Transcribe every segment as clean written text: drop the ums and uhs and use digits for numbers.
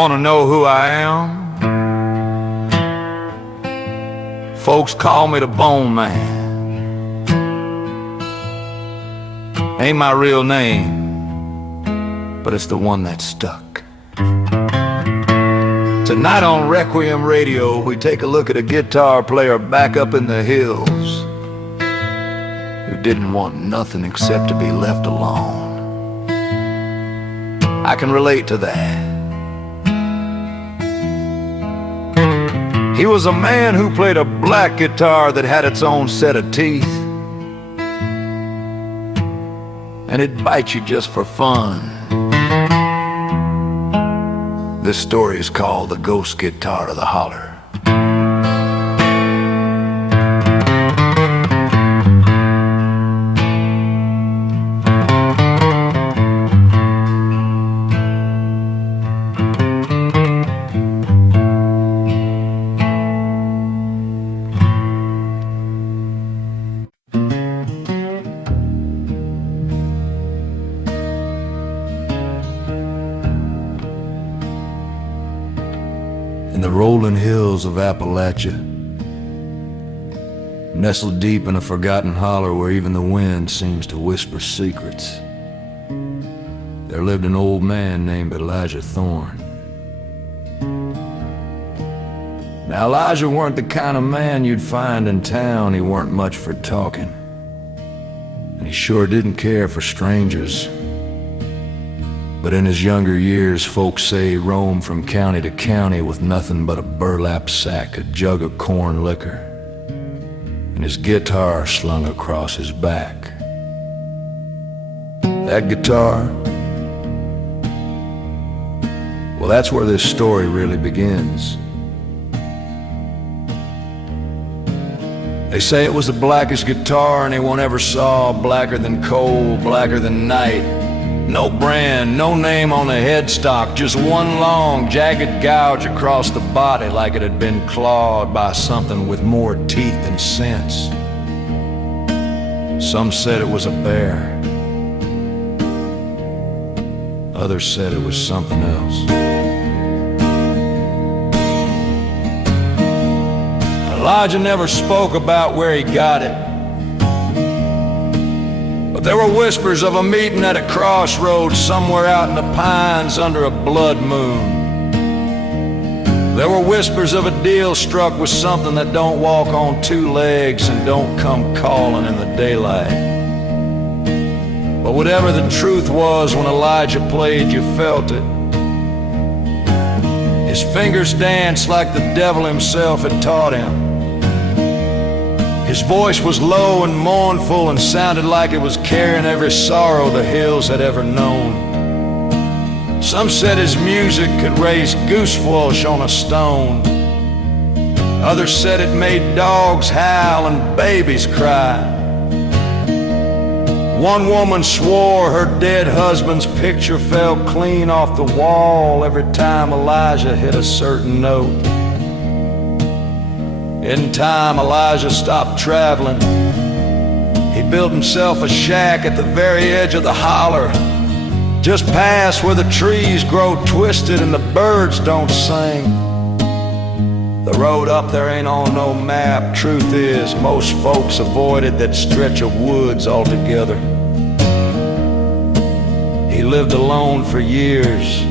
want to know who I am? Folks call me the Bone Man. Ain't my real name, but it's the one that stuck. Tonight on Requiem Radio, we take a look at a guitar player back up in the hills who didn't want nothing except to be left alone. I can relate to that. He was a man who played a black guitar that had its own set of teeth, and it'd bite you just for fun. This story is called The Ghost Guitar of the Holler. In the rolling hills of Appalachia, nestled deep in a forgotten holler where even the wind seems to whisper secrets, there lived an old man named Elijah Thorne. Now Elijah weren't the kind of man you'd find in town. He weren't much for talking, and he sure didn't care for strangers. But in his younger years, folks say he roamed from county to county with nothing but a burlap sack, a jug of corn liquor, and his guitar slung across his back. That guitar, well, that's where this story really begins. They say it was the blackest guitar anyone ever saw, blacker than coal, blacker than night. No brand, no name on the headstock, just one long, jagged gouge across the body like it had been clawed by something with more teeth than sense. Some said it was a bear. Others said it was something else. Elijah never spoke about where he got it. There were whispers of a meeting at a crossroads somewhere out in the pines under a blood moon. There were whispers of a deal struck with something that don't walk on two legs and don't come calling in the daylight. But whatever the truth was, when Elijah played, you felt it. His fingers danced like the devil himself had taught him. His voice was low and mournful and sounded like it was carrying every sorrow the hills had ever known. Some said his music could raise goose flesh on a stone. Others said it made dogs howl and babies cry. One woman swore her dead husband's picture fell clean off the wall every time Elijah hit a certain note. In time, Elijah stopped traveling. He built himself a shack at the very edge of the holler, just past where the trees grow twisted and the birds don't sing. The road up there ain't on no map. Truth is, most folks avoided that stretch of woods altogether. He lived alone for years,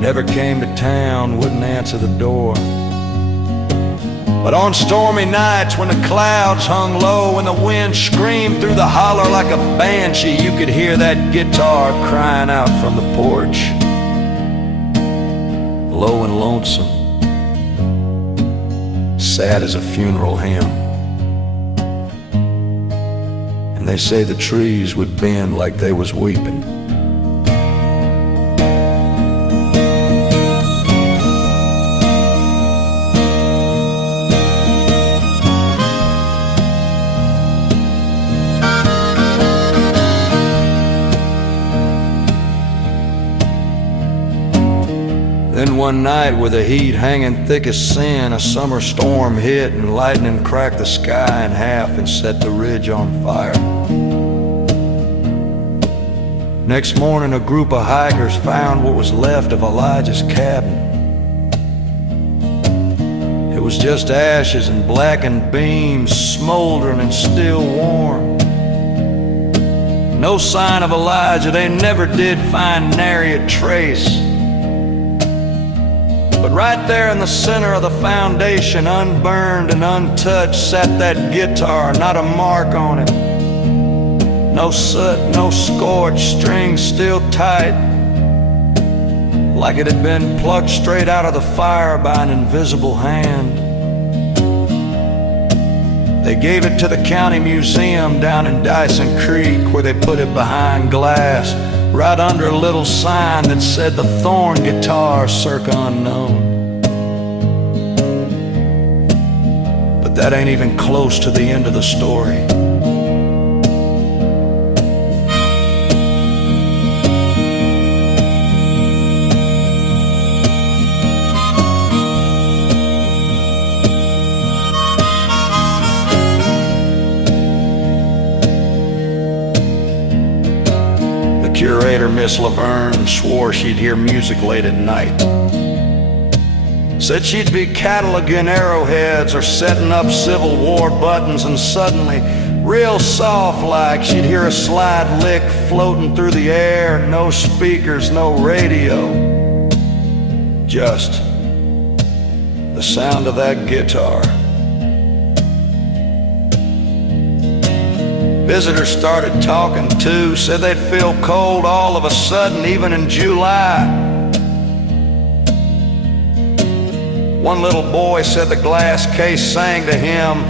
never came to town, wouldn't answer the door. But on stormy nights when the clouds hung low and the wind screamed through the holler like a banshee, you could hear that guitar crying out from the porch, low and lonesome, sad as a funeral hymn. And they say the trees would bend like they was weeping. Then one night, with the heat hanging thick as sin, a summer storm hit and lightning cracked the sky in half and set the ridge on fire. Next morning, a group of hikers found what was left of Elijah's cabin. It was just ashes and blackened beams, smoldering and still warm. No sign of Elijah. They never did find nary a trace. But right there in the center of the foundation, unburned and untouched, sat that guitar, not a mark on it. No soot, no scorch, strings still tight, like it had been plucked straight out of the fire by an invisible hand. They gave it to the county museum down in Dyson Creek, where they put it behind glass, right under a little sign that said the Thorn Guitar, circa unknown. But that ain't even close to the end of the story. Curator, Miss Laverne, swore she'd hear music late at night. Said she'd be cataloging arrowheads or setting up Civil War buttons, and suddenly, real soft like, she'd hear a slide lick floating through the air. No speakers, no radio, just the sound of that guitar. Visitors started talking too, said they'd feel cold all of a sudden, even in July. One little boy said the glass case sang to him.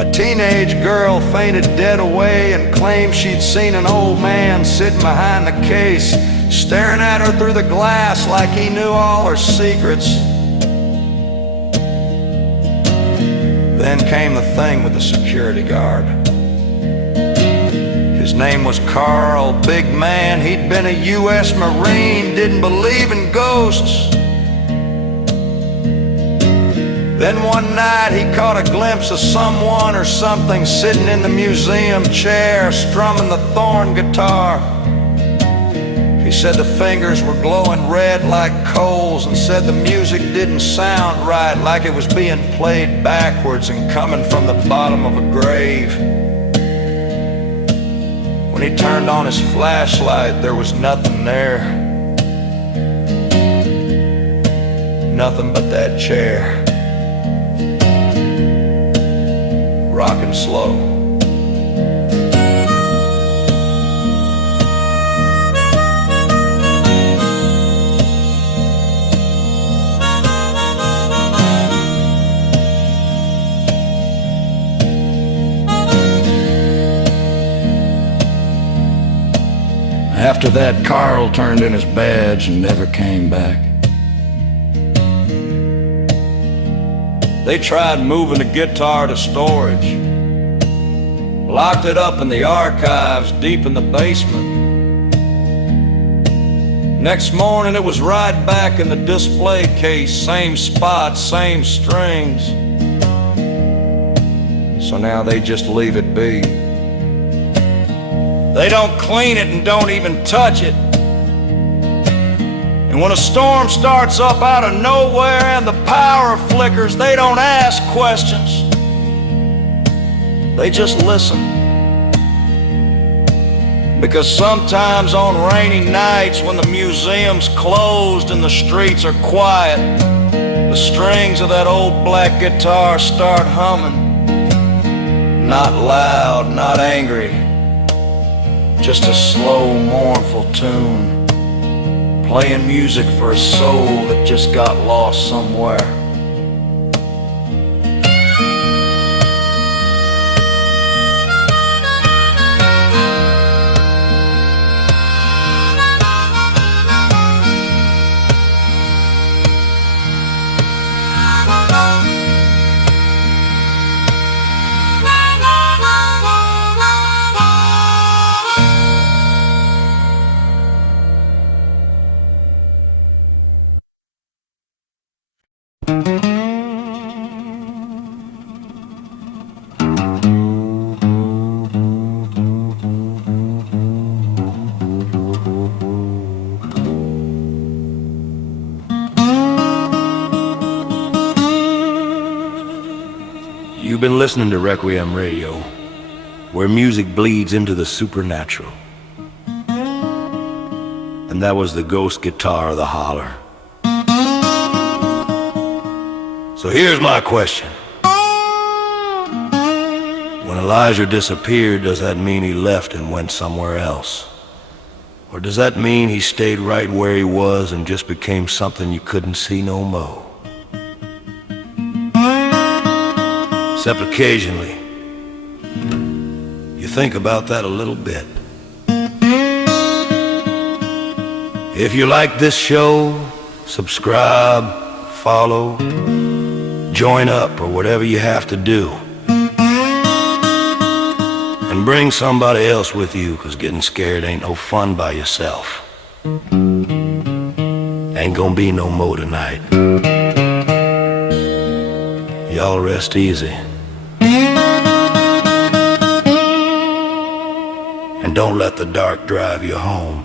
A teenage girl fainted dead away and claimed she'd seen an old man sitting behind the case, staring at her through the glass like he knew all her secrets. Then came the thing with the security guard. His name was Carl, big man, he'd been a U.S. Marine, didn't believe in ghosts. Then one night he caught a glimpse of someone or something sitting in the museum chair, strumming the Thorn guitar. He said the fingers were glowing red like coals, and said the music didn't sound right, like it was being played backwards and coming from the bottom of a grave. When he turned on his flashlight, there was nothing there. Nothing but that chair, rocking slow. After that, Carl turned in his badge and never came back. They tried moving the guitar to storage, locked it up in the archives deep in the basement. Next morning it was right back in the display case, same spot, same strings. So now they just leave it be. They don't clean it and don't even touch it. And when a storm starts up out of nowhere and the power flickers, they don't ask questions. They just listen. Because sometimes on rainy nights when the museum's closed and the streets are quiet, the strings of that old black guitar start humming. Not loud, not angry, just a slow, mournful tune, playing music for a soul that just got lost somewhere. You've been listening to Requiem Radio, where music bleeds into the supernatural. And that was the ghost guitar of the Holler. So here's my question. When Elijah disappeared, does that mean he left and went somewhere else? Or does that mean he stayed right where he was and just became something you couldn't see no more? Except occasionally, you think about that a little bit. If you like this show, subscribe, follow, join up, or whatever you have to do. And bring somebody else with you, 'cause getting scared ain't no fun by yourself. Ain't gonna be no more tonight. Y'all rest easy. And don't let the dark drive you home.